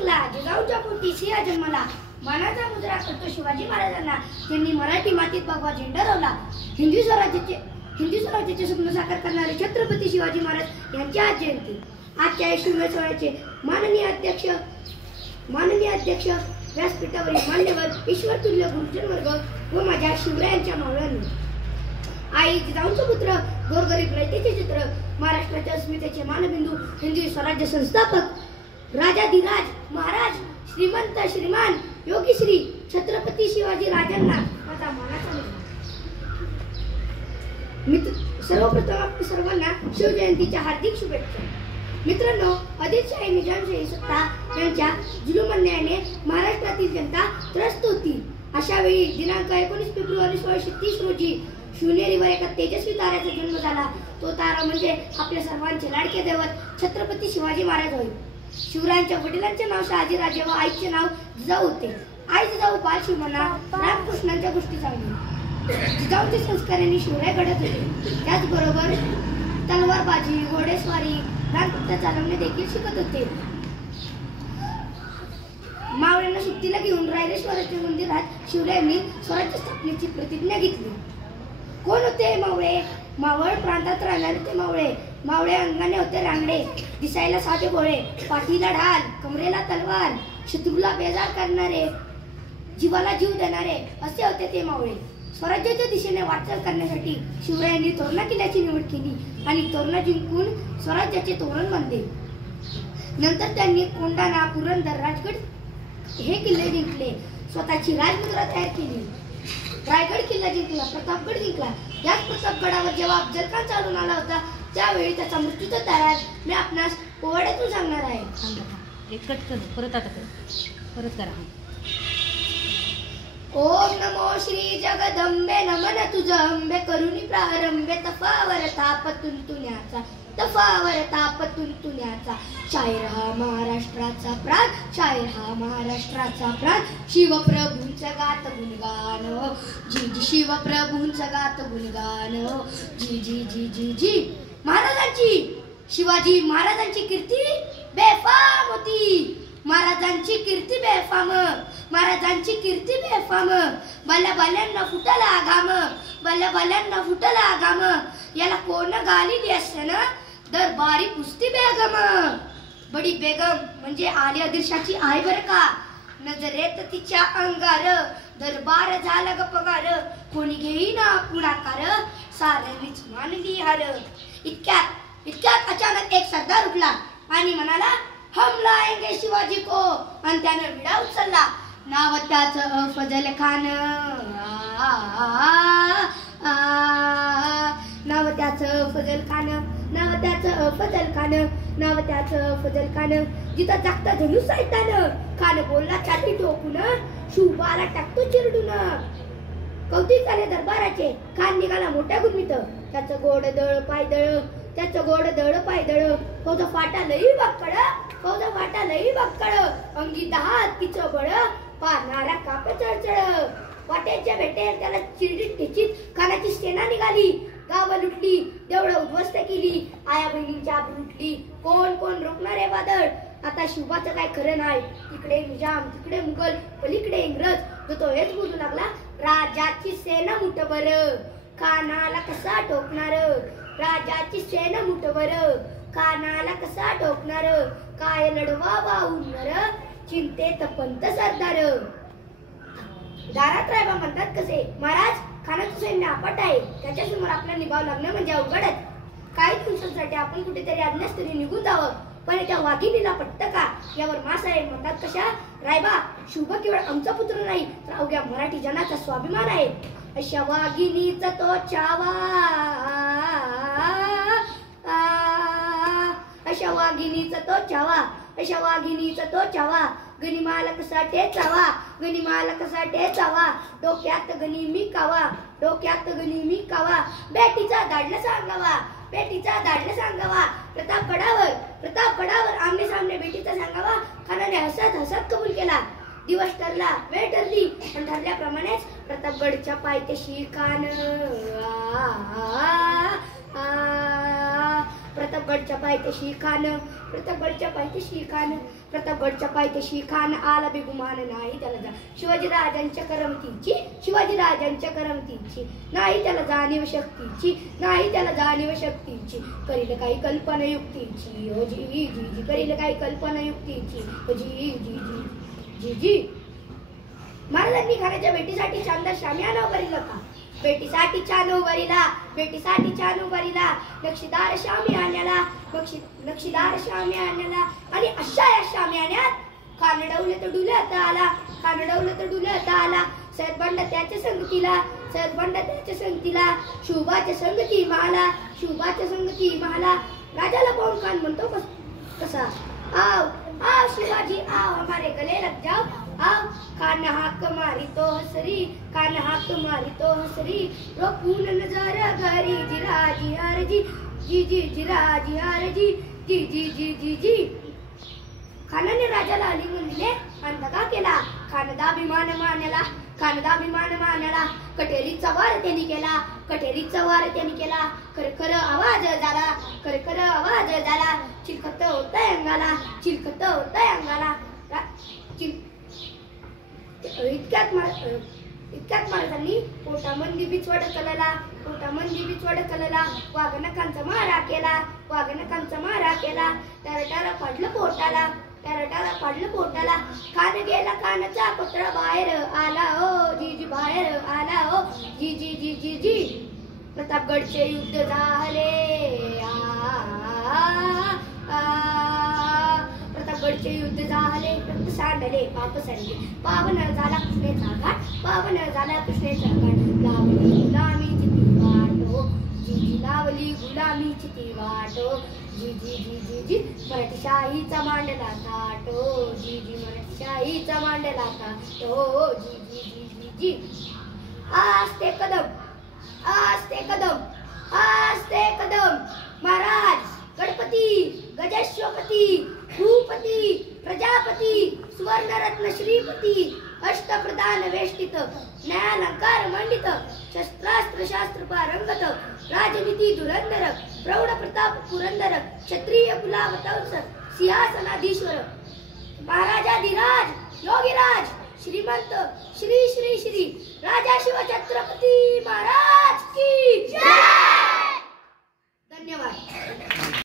चमकला, जिजाऊच्या पोटी सिंह जन्मला. मानाचा मुजरा करतो शिवाजी महाराजांना. त्यांनी मराठी मातीत भगवा झेंडा रोवला. हिंदवी स्वराज्याचे स्वप्न साकार करणारे छत्रपती शिवाजी महाराज यांची आज जयंती. आजच्या 100व्या सोहळ्याचे माननीय अध्यक्ष व्यासपीठावरील मान्यवर ईश्वरतुल्य गुरुजन वर्ग व माझ्या शिवरायांच्या मावळ्यांनी, आई जिजाऊंचे पुत्र, गोरगरीब रयतेचे चित्र, महाराष्ट्राच्या अस्मितेचे मानबिंदू, हिंदवी स्वराज्य संस्थापक राजाधिराज महाराज श्रीमंत श्रीमान योगी श्री छत्रपती शिवाजी राजांना माझा मानाचा मित्र. सर्वप्रथम आपल्या सर्वांना शिवजयंतीच्या हार्दिक शुभेच्छा. मित्रांनो, आदिलशाही निजामशाही सत्ता यांच्या जुलूम अन्यायाने महाराष्ट्रातील जनता त्रस्त होती. अशा वेळी दिनांक 19 फेब्रुवारी 1630 रोजी शिवनेरीवर एका तेजस्वी ताऱ्याचा जन्म झाला. तो तारा म्हणजे आपल्या सर्वांचे लाडके दैवत छत्रपती शिवाजी महाराज होय. शिवरायांच्या वडिलांचे नाव शहाजीराजे व आईचे नाव जिजाऊ होते. आई जिजाऊ बालशिवमना रामकृष्णांच्या गोष्टी सांगली. जिजाऊंचे संस्कारांनी शिवराय घडत होते. त्याचबरोबर तलवारबाजी, घोडेस्वारी, रानपट्टा चालवणे देखील शिकत होते. मावळ्यांना सुट्टीला घेऊन रायरेश्वराच्या मंदिरात शिवरायांनी स्वराज्य स्थापनेची प्रतिज्ञा घेतली. कोण होते मावळे? मावळ प्रांतात राहणारे ते मावळे. मावळे अंगाने होते रांगडे, दिसायला साधे भोळे, पाठीला ढाल, कमरेला तलवार, शत्रूला बेजार करणारे, जीवाला जीव देणारे असे होते ते मावळे. स्वराज्याच्या दिशेने वाटचाल करण्यासाठी शिवरायांनी तोरणा किल्ल्याची निवड केली आणि तोरणा जिंकून स्वराज्याचे तोरण बांधले. नंतर त्यांनी कोंढाणा, पुरंदर, राजगड हे किल्ले जिंकले. स्वतःची राजमुद्रा तयार केली. रायगड किल्ला जिंकला, प्रतापगड जिंकला. याच प्रतापगडावर जेव्हा अफजल खान चालून आला होता त्यावेळी त्याचा मृत्यूचा तारा मी आपणास पोवाड्यातून सांगणार आहे. परत करा. ओम नमो श्री जगदंबे, नमन तुझ अंबे, करुणी प्रारंभे तफावर तापतून तुण्याचा, तफावर तापतून तुण्याचा. शाहीर हा महाराष्ट्राचा प्राण, शाहीर हा महाराष्ट्राचा प्राण. शिवप्रभूंचं गात गुणगान, जी जी शिवप्रभूंचं गात गुणगान, जी जी जी जी जी. महाराजांची, शिवाजी महाराजांची कीर्ती बेफाम होती. महाराजांची कीर्ती बेफाम, महाराजांची कीर्ती बेफाम. बल्ल्याबल्ल्यांना फुटला घाम, बल्ल्याबल्ल्यांना फुटला घाम. याला कोण गालिली असते ना, दरबारी कुस्ती बेगम. बडी बेगम म्हणजे आली आदिलशाची आहे बर का. नजरेत तिच्या अंगार, दरबार झाला ग पगार. कोणी घेईना पुढाकार, साऱ्यांनीच मानली हार. इतक्यात अचानक एक सरदार उठला आणि म्हणाला, हम लाएंगे शिवाजी को. आणि त्याने विडा उचलला. नाव त्याचं अफजल खान, नाव त्याचं अफजल खान, नाव त्याचं अफजल खान, नाव त्याचं अफजल खान. जिथं जागता धनुष सैतान, खान बोलला छाती ठोकून, शुभाला टाकतो चिरडून. कौतिक झाले दरबाराचे, खान निघाला मोठ्या गुणमीत. त्याचं गोड दळ पायदळ, त्याचं गोड दळ पायदळ. फौजा फाटा लई बाकड, फौजा फाटा लई बाकड. अंगी 10 हत्तीचं बळ, पारणारा काप चळचळ. वाट्याच्या भेटेल त्याला चिरडीत ठेचीत खानाची सेना निघाली. गावं लुटली, देवळं उद्ध्वस्त केली, आया बहिणींची आबरू लुटली. कोण कोण रोखणारे वादळ. आता शिवाचं काय खरं नाही. तिकडे निजाम, तिकडे मुघल, पलीकडे इंग्रज. तो हेच बोलू लागला, राजाची सेना मुठभर, खानाला कसा ठोकणार. राजाची सेना मुठभर, खानाला कसा ठोकणार. काय लढवा वाहुनर, चिंतेत पंत सरदार. दारात रायबा म्हणतात कसे, महाराज खानाचं सैन्य आपट आहे, त्याच्यासमोर आपल्याला निभाव लागणं म्हणजे अवघडच. काही दिवसांसाठी आपण कुठेतरी अज्ञातस्थळी निघून जावं, पण त्या वाघिणीला पटतं का. यावर मासाहेब म्हणतात, कशा रायबा, शुभ केवळ आमचा पुत्र नाही तर अवघ्या मराठी जनाचा स्वाभिमान आहे. अशा वाघिणीचा तो चावा, अशा वाघिणीचा तो चावा, अशा वाघिणीचा तो चावा. गनिमाला कसा टेचावा, गनिमाला कसा टेचावा. डोक्यात गणी मी कावा, डोक्यात गणी मी कावा. बेटीचा धाडला सांगावा, बेटीचा धाडला सांगावा. प्रतापगडावर आमने सामने बेटीचा सांगावा. खानाने हसत हसत कबूल केला. दिवस ठरला, वेळ ठरली, पण ठरल्याप्रमाणेच प्रतापगडच्या पायथ्याशी खान प्रतापगडच्या पायथ्याशी खान, प्रतापगडच्या पायथ्याशी खान, प्रतापगडच्या पायथ्याशी खान आला बेगुमान नाही त्याला जा शिवाजीराजांच्या करमतीची, शिवाजीराजांच्या करमतीची नाही त्याला जाणीव शक्तीची, नाही त्याला जाणीव शक्तीची करील काही कल्पना युक्तीची हो जी जी जी करील काही कल्पना युक्तीची हो जी जी जी जी जी महाराजांनी खानाच्या भेटीसाठी शानदार शामियाना उभारला होता. भेटीसाठी छान उभारीला, भेटीसाठी छान उभारीला नक्षीदार शामियान्याला, नक्षीदार शामियान्याला आणि अशा या शामियान्यात खान डवलं तर डुलत आला, खान डवलं तर डुलत आला. सय्यद बंड त्याच्या संगतीला, सय्यद बंड त्याच्या संगतीला शुभाच्या संगती मला, शुभाच्या संगती मला. राजाला पाहून खान म्हणतो कसा आओ आओ शिवाजी आओ हमारे गले लग जाओ आओ. खान हाक मारी तो हसरी, खान हाक मारी तो हसरी रोकून नजारा घरी जिराजी हरजी जी जी जिराजी हरजी जी जी जी जी जी. खानाने राजाला आलिंगन दिले आणि दगा केला. खानदाभिमान मानला, खानदाभिमान मानला. कटेरीचा वार त्यांनी केला, कटेरीचा वार त्यांनी केला. खरखर आवाज झाला, खरखर आवाज झाला. चिलखत होतंय अंगाला, चिलखत होतंय अंगाला. इतक्यात महाराजांनी पोटामंदी बिचवड कलला, पोटामंदी बिचवड कलला. वाघनखांचा मारा केला, वाघनखांचा मारा केला. टरटारा फाडलं पोटाला, टरटारा फाडलं पोटाला. खान गेला, खानाचा पुतळा बाहेर आला हो जी जी बाहेर आला हो जी जी जी जी जी. प्रतापगडचे युद्ध झाले प्रतापगडचे युद्ध झाले रक्त सांडले पाप सांडले. पावन झाला कृष्णेचा घाट, पावन झाला कृष्णेचा घाट. लावली गुलामीची ती वाट हो जी जी लावली गुलामीची ती वाट हो जी जी जी जी जी. मराठीशाहीचा मांडला थाट हो जी जी मराठीशाहीचा मांडला थाट हो जी जी जी जी जी. आज ते कदम, आज ते कदम, आज ते कदम. महाराज गणपती गजेश्वपती भूपती प्रजापती सुवर्णरत्न श्रीपती अष्टप्रधान वेष्टित न्यायालंकार मंडित शस्त्रास्त्र शास्त्र पारंगत राजनीती धुरंधर प्रौढ प्रताप पुरंदर क्षत्रिय कुलावतंस सिंहासनाधीश्वर महाराजाधिराज योगीराज श्रीमंत श्री श्री श्री राजा शिवछत्रपती महाराज की जय. धन्यवाद.